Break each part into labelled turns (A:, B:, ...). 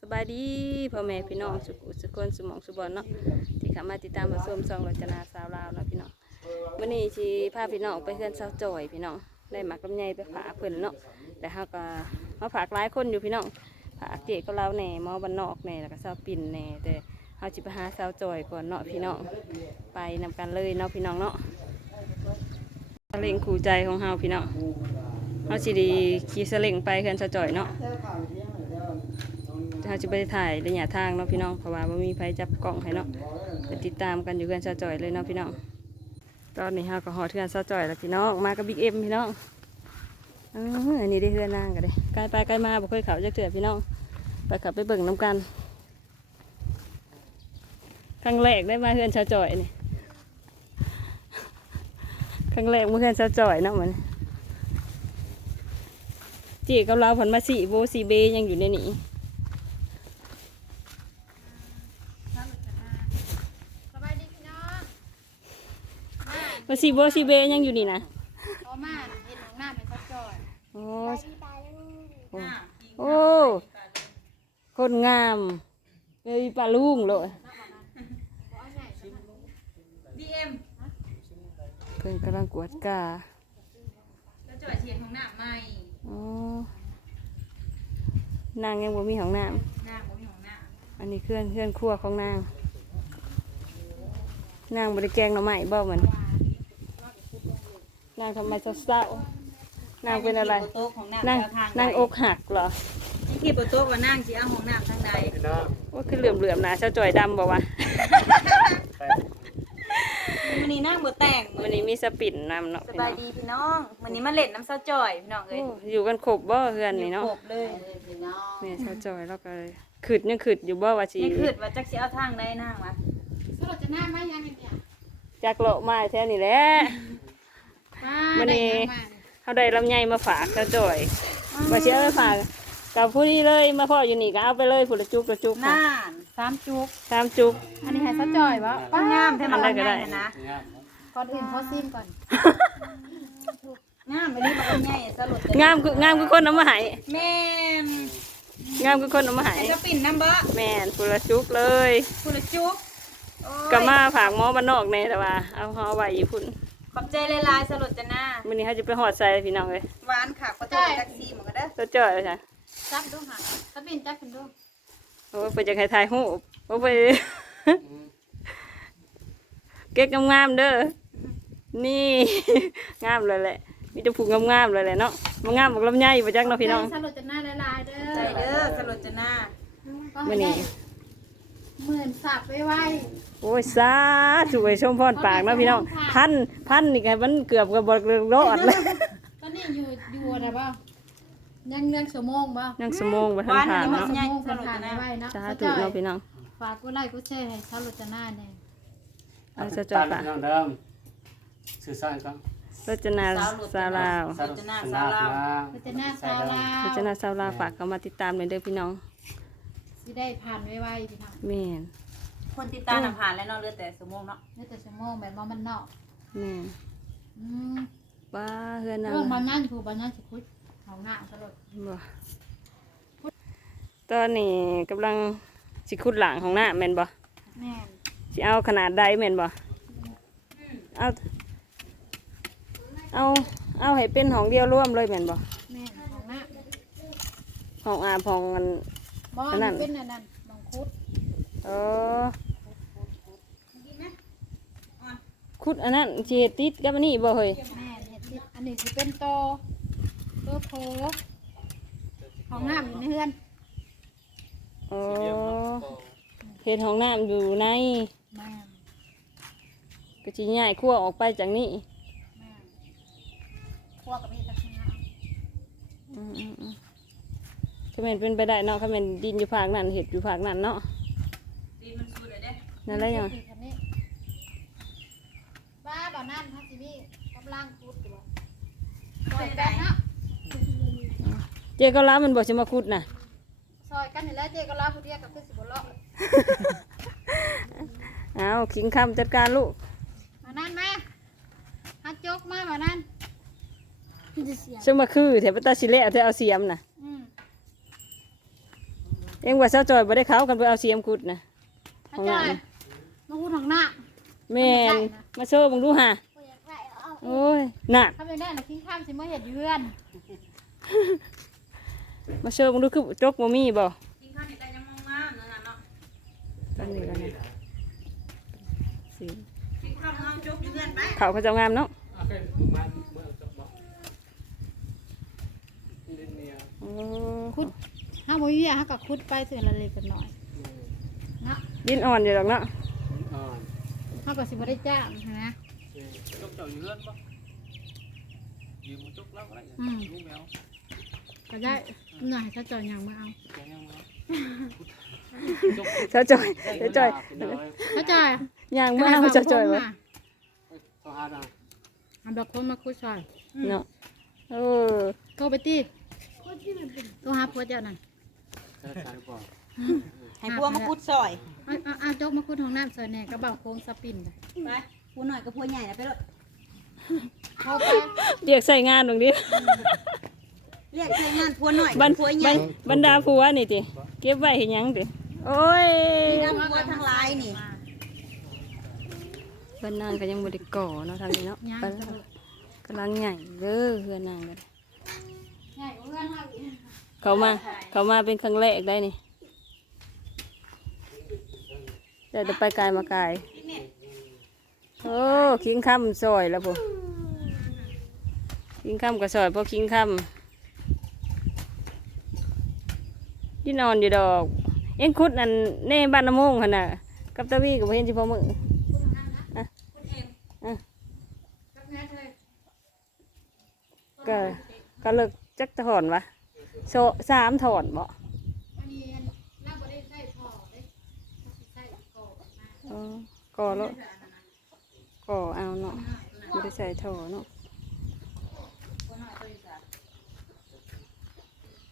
A: สบายดีพ่อแม่พี่น้องสุขุสุขคนสมองสุบอนเนาะที่ขามาติดตามมาชมซองรจนาสาวลาวเนาะพี่น้องวันนี้สิพาพี่น้องไปเฮือนสาวจอยพี่น้องได้หมักลำไยไปฝากเพิ่นเนาะแต่เฮาก็มาฝากหลายคนอยู่พี่น้องฝากเจ๊ก็เราแหน่หมอบ้านนอกแหน่แล้วก็สาวปิ่นแหน่แต่เฮาสิไปหาสาวจอยก่อนเนาะพี่น้องไปนำกันเลยเนาะพี่น้องเนาะสเล็งคู่ใจของเฮาพี่น้องเฮาสิดีขี่สล็งไปเฮือนสาวจอยเนาะ ถ้าจะไปถ่ายระยะทางเนาะพี่น้องเพราะว่าไม่มีไฟจับกล้องให้เนาะไปติดตามกันอยู่เพื่อนซาจอยเลยเนาะพี่น้องตอนนี้เฮาก็หอดเพื่อนซาจอยแล้วพี่น้องมากับบิ๊กเอ็มพี่น้องอันนี้ได้เพื่อนนางกันเลยใกล้ไปใกล้มาบ่เคยเขาจะเถื่อพี่น้องไปขับไปเบิ่งน้ำกันครั้งแรกได้มาเพื่อนซาจอยนี่ครั้งแรกมาเพื่อนซาจอยเนาะเหมือนจีกับเราผลมาสีโบสีเบยังอยู่ในนี้
B: สบายดีพี่น้อง
A: มาสีโบสีเบยังอยู่นี่นะ
B: พอมาเห็นของหน้าเป็นข้าวจอย
A: โอ้โอ้โอ้คนงามเลยปลาลุงเลย
C: ดีเอ็ม
A: เพิ่นกำลังกวดกา
C: แล้วจ่อยเทียนของหน้าใหม่
A: อ๋อนางยังบ่มีของน้
C: หน้าบ่มีของหน้าำ
A: อันนี้เคลื่อนเคลื่อนครัวของนาง นางบริแกงหน่อไม้บ่เหมือน นางทำไมเศร้าๆนางเป็นอะไร
C: โต๊ะของหน้านา
A: ง
C: ทาง
A: นางอกหักเหรอ
C: กี่โต๊ะว่านั่งสิเอาของหน้าทางใด
A: ว่าคือเหลื่อมเหลื่อมๆนะเจ้าจ่อยดำบอกว่า
C: วันนี้นั่งบ่แต่ง
A: วันนี้มีสปินนำเนาะ
C: ส
A: พี่
C: บา
A: น้
C: ย
A: อง
C: ดีพี่น้องวันนี้มาเล่นน้ำเสาจ่อยพี่น้องเอ้ย
A: โอ้อยู่กันครบบ่เพื่อนนี่เนาะ
C: ครบเลย
A: แม่ชาวจอยแล้วก็ขืดยังขืดอยู่บ่ว่าสิ
C: นี่คือว่าจักสิเอาทางใดนั่งวะ
B: สรุปจะหน้าไหมยังไงเนี่ย
A: จักโลมาแท้นี่แหละ
B: ป้า
A: มื้อนี้
B: ได้ยังมา
A: เฮาได้ลำไยมาฝากชาวจอยว่าสิเอาไปฝากกับผู้นี้เลยมาพ่ออยู่นี่ก็เอาไปเลยผู้ละจุกละจุก
C: น่านสามจุก
A: ตามจุก
B: อันนี้ให้ข้าวจอยวะ
C: ป้างามแท้มัน
A: อันใดก็ได้
C: ง่ายนะ
B: ก่อนอื่นเขาซิมก่อน
C: งามไปนี่มันง่ายสรุป
A: งามคืองามคือคนเอามาให้
C: แม่น
A: งามคือคนเอามาให้
C: ไอ้กระปิ่นน้ำบ่
A: แม่นผู้ละจุกเลย
C: คุณละจุกโอ้ย
A: ก็มาฝากหมอบ้านนอกแน่แต่ว่าเอาเฮาเอาไว้อยู่พุ่น
C: ขอบใจหลายๆสรุปจะหน้า
A: มื้อนี้เฮาจะไปฮอดใส่พี่น้องเอ้ย
C: หวานค่ะขอโทษแท็กซี่หมันก็เด้อ
A: ชาวจอยว่าซั่น
B: จับดูค่ะถ้าบินจับเป็นดู
A: โอ้ยไปจะใครถ่ายรูปโอ้ยไปเก๊กงามๆเด้อนี่งามเลยแหละมีแต่ผูกงามๆเลยแหละเนาะมันงามบอกลำไยประจักเนาะพี่น้อง
B: สรุปจะหน้าลายๆเด้อ
C: ใจเด้อสรุปจะหน้า
B: ก็
A: มื้
B: ให้
A: อนี้
B: ได้ หมื่นสับไว้ไว้
A: โอ้ยสาธุไอ้ชมพรปากเนาะพี่น้องพันพันนี่ไงมันเกือบกับบรอดเลย
B: ตอนนี้อยู่อยู่อะไรบ้างยังเรื่องสมองบ้าง
A: ยังสมองบ่ทันผ่านเนาะ
B: สมองผ่านผ่านไว้เนาะ
A: สา
B: ข้าว
A: ธุ
B: จอย
A: เนาะพี่น้อง
B: ฝากกูไล่กูแช่ให้สรุปจะหน้าเนี่ย
A: เอาจะจอดปะ
D: น้องเดิมสื่อสารกัน
A: รจนาสาลาว
C: สรุปจะหน้าสาวลาว
B: ก็จะหน้าสาวลาร
A: จนาสาลาวฝากเข้ามาติดตามหน่อยเด้อพี่น้อง
B: สิได้ผ่านไว้ไว้พี่น้อง
A: แม่น
C: คนติดตามน่ะผ่านแล้วเนาะเหลือแต่สมงเนาะ
B: นี่แต่สมองแบบว่ามันเนาะ
A: แม่น
B: อืม
A: ป้าเฮือนนั่ง
B: เรื่องบางงานอยู่บางงานสิคุยเขาหน้าตลอด
A: บ่ตอนนี้กำลังสิขุดหลังของหน้าแม่นบ่
B: แม่น
A: สิเอาขนาดใดแม่นบ่เอาเอาเอาให้เป็นห้องเดียวร่วมเลยแม่นบ่
B: แม่นของหน้า
A: ห้องอาบห้องอัน
B: บ่
A: อันนั้น
B: มันเป็นอันนั้นมังคุด
A: เออขุดอันนั้นสิเฮ็ดติดกับอันนี้บ่เฮ้ย
B: แม่นเห็ดติดอันนี้สิเป็นโตโตโถของหน้าอยู่ในเฮือน
A: เออเฮ็ดห้องน้ำอยู่ใน
B: แม่น
A: ก็สิย้ายครัวออกไปจากนี้
B: แม่นพวกกับมีตะกี้
A: อืมอืม อืมถ้าแม่นเป็นไปได้เนาะถ้าแม่นดินอยู่ภาคนั้นเฮ็ดอยู่ภาคนั้นเนาะ
C: ดีมันสู้เลยเด้
A: นั่นแหละยัง
B: บ้าบ่นั่นทักสิมีกำลังคุดอยู่บ่ซอยกันเนาะ
A: เจ๊ก็รับมันบอกจะมาขุดน่ะ
B: ซอยกันนี่แหละเจ๊ก็ลาผู้เดียวกับคือสิบ่เลาะ
A: เอาขิงคำจัดการลูก
B: มานั่นมาฮัดจกมามานั่น
A: ซึ่งมาคือเถอะปตาชิเละเธอเอาเสียมน่ะ
B: อืม
A: เอ็งว่าเจ้าจอยบ่ได้เขากันไปเอาเสียมกุดนะ
B: อาจารย์มาพูดของหน้า
A: แม่นมาโชว์บังดูหาโอ้ยน่ะ
B: ถ้าเป็นได้นะทิ้งข้ามสิเมื่อเห็ดเยือน
A: มาโชว์บังดูคือจกบ่มีบ่
C: กินข้าวนี่แต่ยังมองงามนั่นน่ะเนาะ
A: ตอนนี้กันนะสิ
C: กินข้าวงามจุกอยู่เพื่อนไป
A: เขาเขาเจะงามเนาะ
D: โอเคมาเมื่อกับบอกเล่นเนี่ย
A: โอ้
B: คุด ห้าโมยเยี่ยห้ากับคุดไปเสือละเล็กกันหน่อยนะ
A: ดินอ่อนอยู่ดอกเนาะ
D: อ่า
B: ห้ากับสิบได้จ้างนะ
D: จกเจ้าอยู่เลื่อนปะยืมมาจกแล้วอะไรลูกแมว
B: ก็ได้หน่อยถ้าจอยยังมาเอา
D: แกยังมา
A: เจ้าจอยเจ้าจอย
B: ถ้าจอย
A: ย่างมาเจ้าจอยบ่
D: ทหารอะ
B: อันบอกคนมาคุยซอย
A: เนาะเออ
B: โทรไปตีโทรหาผัวเจ้านั่น
D: จะ ให้
C: พวกมาพุดซอย
B: เอาเอาเอาจกมาคุดของน้ำซอยแหน่กระเป๋าโค้งสปินไป
C: ไปพูหน่อยกับพูใหญ่นะไปเลย
B: โทรไป
A: เรียกใส่งานตรงนี้
C: เรียกใช้งานพูหน่อย
A: บรร
C: พูให
A: บร
C: ญ่
A: รบรรดาผัวนี่ติเก็บไว้เห็นยังติโอ้ย
C: ที่ดำพูทั้งหลายนี่
A: เพื่อนนางก็ยังบ่ได้ก่อเนาะทางนี้เนาะ
B: ย่าง
A: กำลังใหญ่เด้อเพื่อนนางกัน
B: ใหญ่เอื้อนเท่าอีก
A: เขามา เขามาเป็นครั้งแรกได้นี่แต่จะไปไกลมาไกลโอ้คิงคำซอยแล้วพวกคิงคำกับซอยเพราะคิงคำที่นอนอยู่ดอก เอ็งคุดนั่นแน่บ้านน้ำมงขนาดกับตะวีกับเห็นจิพอมึง
C: พูดเอง
B: กับแม่เลย
A: ก็ก็เลิกจักถอนวะ โซสามถอนบ่
B: อันนี้เราบ่ได้ใส่ท่อเด้ใส่โกมา
A: อ๋อก่อแล้วก่อเอาเนาะไม่ได้ใส่ท่อเนาะ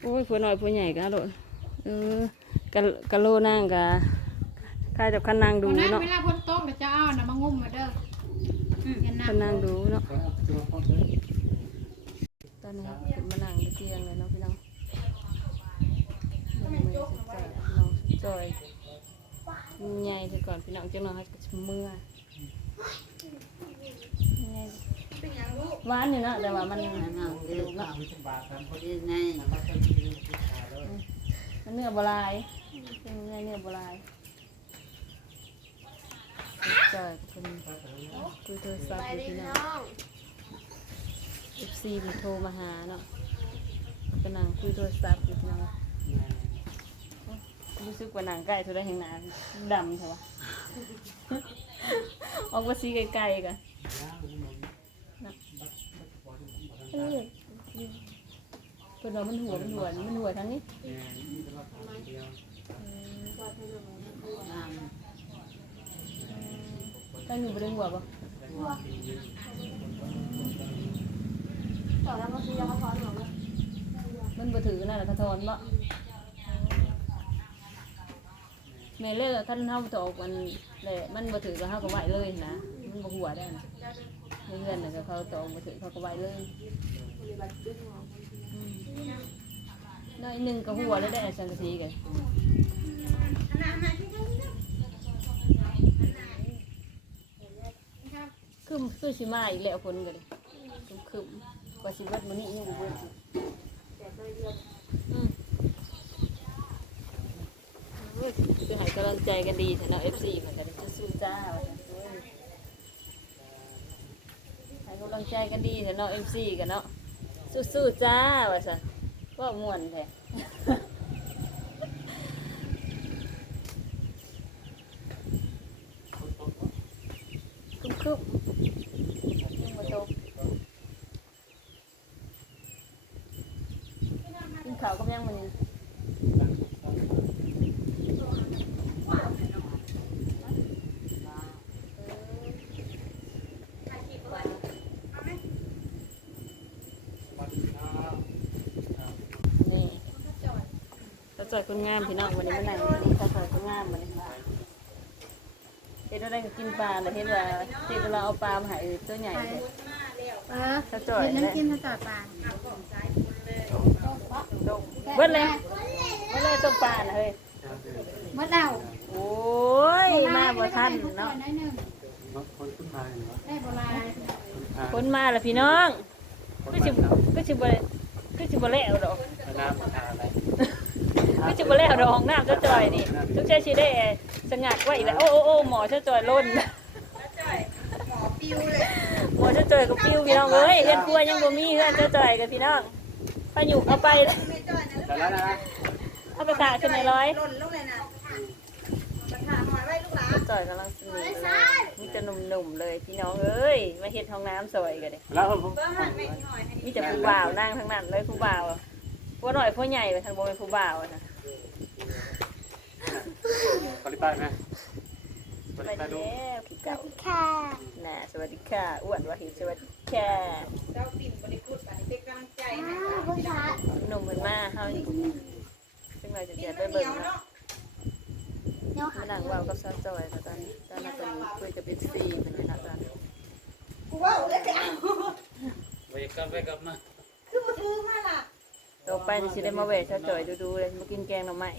A: โอ้ยผัวน้อยผัวใหญ่กันโดดเออกะกะโลนั่งกะกายจากคันนางดู
B: วันนั้น
A: เนาะ
B: เวลาพ้นโต๊ะก็จะเอาน่ะมางุ่มมาเด้อเย็น
A: คัน
B: น้ำ
A: นางดูเนาะตอนนี้ครับขึ้นมานั่งอยู่เตียงเลยเนาะพี่น้องน้องเมย์จะจ่อยน้ องจอยใหญ่ไปก่อนพี่น้องจังน้องให้กับเมื่อใหญ่หวานอยู่เนาะแต่ว่ามันเนาะมันเนื้อโบราณเป็นไงเนื้อโบราณจอยเป็นคุยโทรศัพท์อยู่พี่น้องเอฟซีมันโทรมาหาเนาะก็นั่งคุยโทรศัพท์อยู่พี่น้อง รู้สึกว่าหนังไก่ทุได้แห่งหนาดำใช่ปะออกมาสีไกลๆกันเออเพิ่นว่ามันหัวมันหัวมันหัวทั้งนี้ตั้งอยู่บนหัวปะต่อแล้วมันบ่ถือนั่นแหละกระทอนปะ แม่เลิกท่านเฮาตอกมันแหละมันบ่ถือก็เฮาก็ไหวเลยนะมันบ่หัวได้นะเพื่อนน่ะก็เขาตอกบ่ถือเขาก็ไหวเลยน้อยหนึ่งก็หัวเลยได้สังกะสีกันคือคือสิมาอีกแล้วคนก็เลยคือคือกว่าสิเบิดมื้อนี้ยังบ่เบิดอืม โอ้ยคือให้กำลังใจกันดีแท้เนาะ FC มันก็ได้สู้ๆจ้าว่าซั่นโอ้ยให้กำลังใจกันดีแท้เนาะ FC กันเนาะสู้ๆจ้าว่าซั่นว่าม่วนแท้คึบๆยังบ่ตกกินข้าวกับยังมื้อนี้ นี่ เราจอยคนงามพี่น้องวันนี้มานวันนี้เราจอยคนงามวันนี้มาเฮ็ดอะไรก็กินปลาแต่เฮ็ดว่าเฮ็ดเราเอาปลามาให้ตัวใหญ่เลย
B: เออ
A: ถ้าจ่อย
B: เห็น
A: เลย
B: น้ำกินถ้าจ่อยปลา
A: เบิดเลย
B: โไม่
A: เลยต้มปลาน่ะเฮ้ย
B: เมื่อแล้ว
A: โอ้ยมาบ่ทันเนาะ
B: ได้หนึ่ง
D: คนมาเหรอ
B: ได้โบราณ
A: คนมาแล้วพี่น้องก็สิก็สิบ่ได้ก็สิบ่แล้วดอก
D: น้ำมาอะไร
A: ก็สิบ่แล้วดอกห้องน้ำเจ้าจอยนี่ทุกใจสิได้สงัดไว้อีกแล้วโอ้โอ้โอ้หมอเจ้าจอยล้น
C: หมอปิวเลย
A: หมอเจ้าจอยก็ปิ้วพี่น้องเอ้ยเฮือนครัวยังบ่มีเฮือนเจ้าจอยกับพี่น้องพายุเอาไป
C: ไม่จ้อยนะ
D: แต่แล้วนะ
A: เอาไปตากขึ้นในร้อย
C: หล่นลงเลยนะกระถางหอยไว้ลูกหลาน
A: เจ้าจอยกำลังสนุกเลยมีแต่หนุ่มๆเลยพี่น้องเอ้ยมาเฮ็ดห้องน้ำสวยกันเด้
D: แล้วผม
C: เพิ่มมันไม่หน่อย
A: มีแต่ผู้บ่าวนั่งทั้งนั้นเลยผู้บ่าวผู้หน่อยผู้ใหญ่ไปทางบ่เป็นผู้บ่าวอะ นะ
D: ปฏิบัติไหมป
A: ส
D: ฏิ
A: วัส
D: บัติ
A: ดี
D: ดู
A: แล้วพี่เก่า
B: ค่ะ
A: น่ะสวัสดีค่ะอ้วนว่าเห็นสวัสดีค่ะ
C: เจ้าปิ่นบริกุดบันเป็นกำลังใจให้
B: คุณพระ
A: หนุ่มเหมือนมาเฮานี่ซึ่งเราจะ
C: ปิ่
A: เสี
C: น
A: ย
C: เห
A: ไป
C: นี
A: เบิ่ง
C: ยว
A: เนาะ
C: เนาะ
B: เนาะ
A: มานั่งเว้ากับซาวจอยค่ะตอนนี้ตอนนั้นเป็นคุยกับ FC เพิ่นเลยนะตอนนี้
C: กูว่าเลยจะเอา
D: ไปกลับไปกลับมา
C: คือมาถือมาล่ะ
A: ต่อไปนี่สิได้มาแวะซาวจอยดูๆเลยมากินแกงหน่อไม้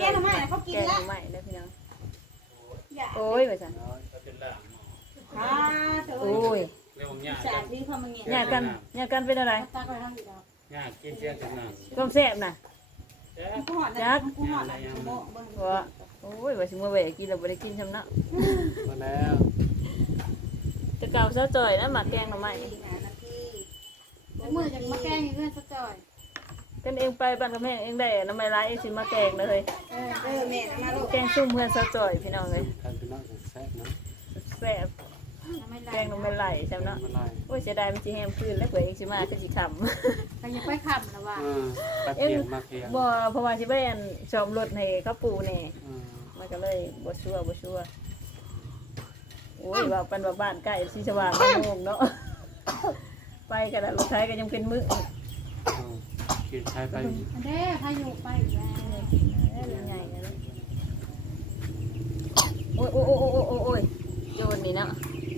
A: ซาวจอยแกงหน่อไม้เด้อพี่น้อง
C: อย่า
A: โอ้ยว่าซั่น
C: อ่าเถอะ
A: โอ้ย
D: เรื่องยาก
C: สาดนี้เขามาเงี้ย
A: ญาติกันญาติกันเป็นอะไร
B: ตักไปทางอีกแล้ว
D: ยากกินเชียงกันนั่ง
A: ความแซ่บน่ะ
C: กูหอดนะกูหอดนะกูบอกเบิ่ง
A: ว่าโอ้ยว่าสิมาแวะกินแล้วบ่ได้กินซำเนาะ
D: มาแล้ว
A: แต่เก่าซาวจอยนะหมักแกงหน่อไม้
C: นาที
B: มือจากมาแกงเพื่อนสะจอย
A: กันเองไปบ้านกับแม่เองได้น้ำไม้ลายเองสิมาแกงเลย
B: เออ
C: เออแม่มาลูก
A: แกงซุ่มเพื่อนซาวจอยพี่น้องเลย
D: การเป็นน้องแซ่บนะ
A: แซ่บ
B: ไม่ไร
A: แกงหน่อไม้ไหลใช่ไหมเนาะ
D: มันลาย
A: โอ้ยเสียดายมันสิแฮมคืนแล้วเผื่อเองสิมาคือสิข
B: ก็ยังไปขำนะว่า
D: อืมตะเกียบมาเคียงำ
A: บ่เพราะว่าสิไปอันชอมรถให้เขาปูนี่
D: อืม
A: มันก็เลยบ่ชัวร์บ่ชัวร์โอ้ยว่าเป็นว่าบ้านใกล้สิสว่างโมงเนาะ ไปกันรถไทยก็ยังเป็นมื้อ
D: กินใช้ไป
B: เด้ถ้าอยู่ไปอีกแล้ว
A: เอ้ยใหญ่ๆนะโอ้ยโอ้ยโอ้ยโอ้ยโอ้ยโอ้ยโยนนี่เนาะ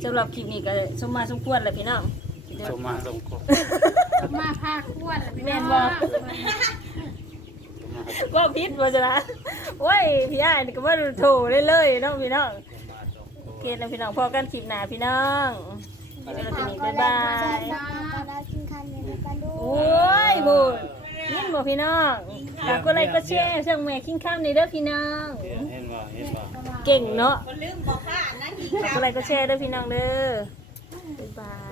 A: สำหรับคลิปนี้ก็สมมาสมควรแหละพี่น้อง
D: สมมาสมกบ
B: มาพาขวดแล้วพี่น้อง
A: ว่าพิษว่าจะนะโอ้ยพี่อ้ายนี่ก็ว่าโถเลยเลยๆเนาะพี่น้องโอเคแล้วพี่น้องพอกันคลิปหนาพี่น้องบ๊ายบายโอ้ยบุญ ยินบ่พี่น้องฝากกดไลค์กดแชร์ช่องแม่คิงข้ามนี่เด้อพี่น้อง
D: เห็นว่าเห็นว่า
A: เก่งเนาะ
C: คนลืมบอกข้านะหญิง
A: ฝากกดไลค์กดแชร์เด้อพี่น้องเด้อบ๊ายบาย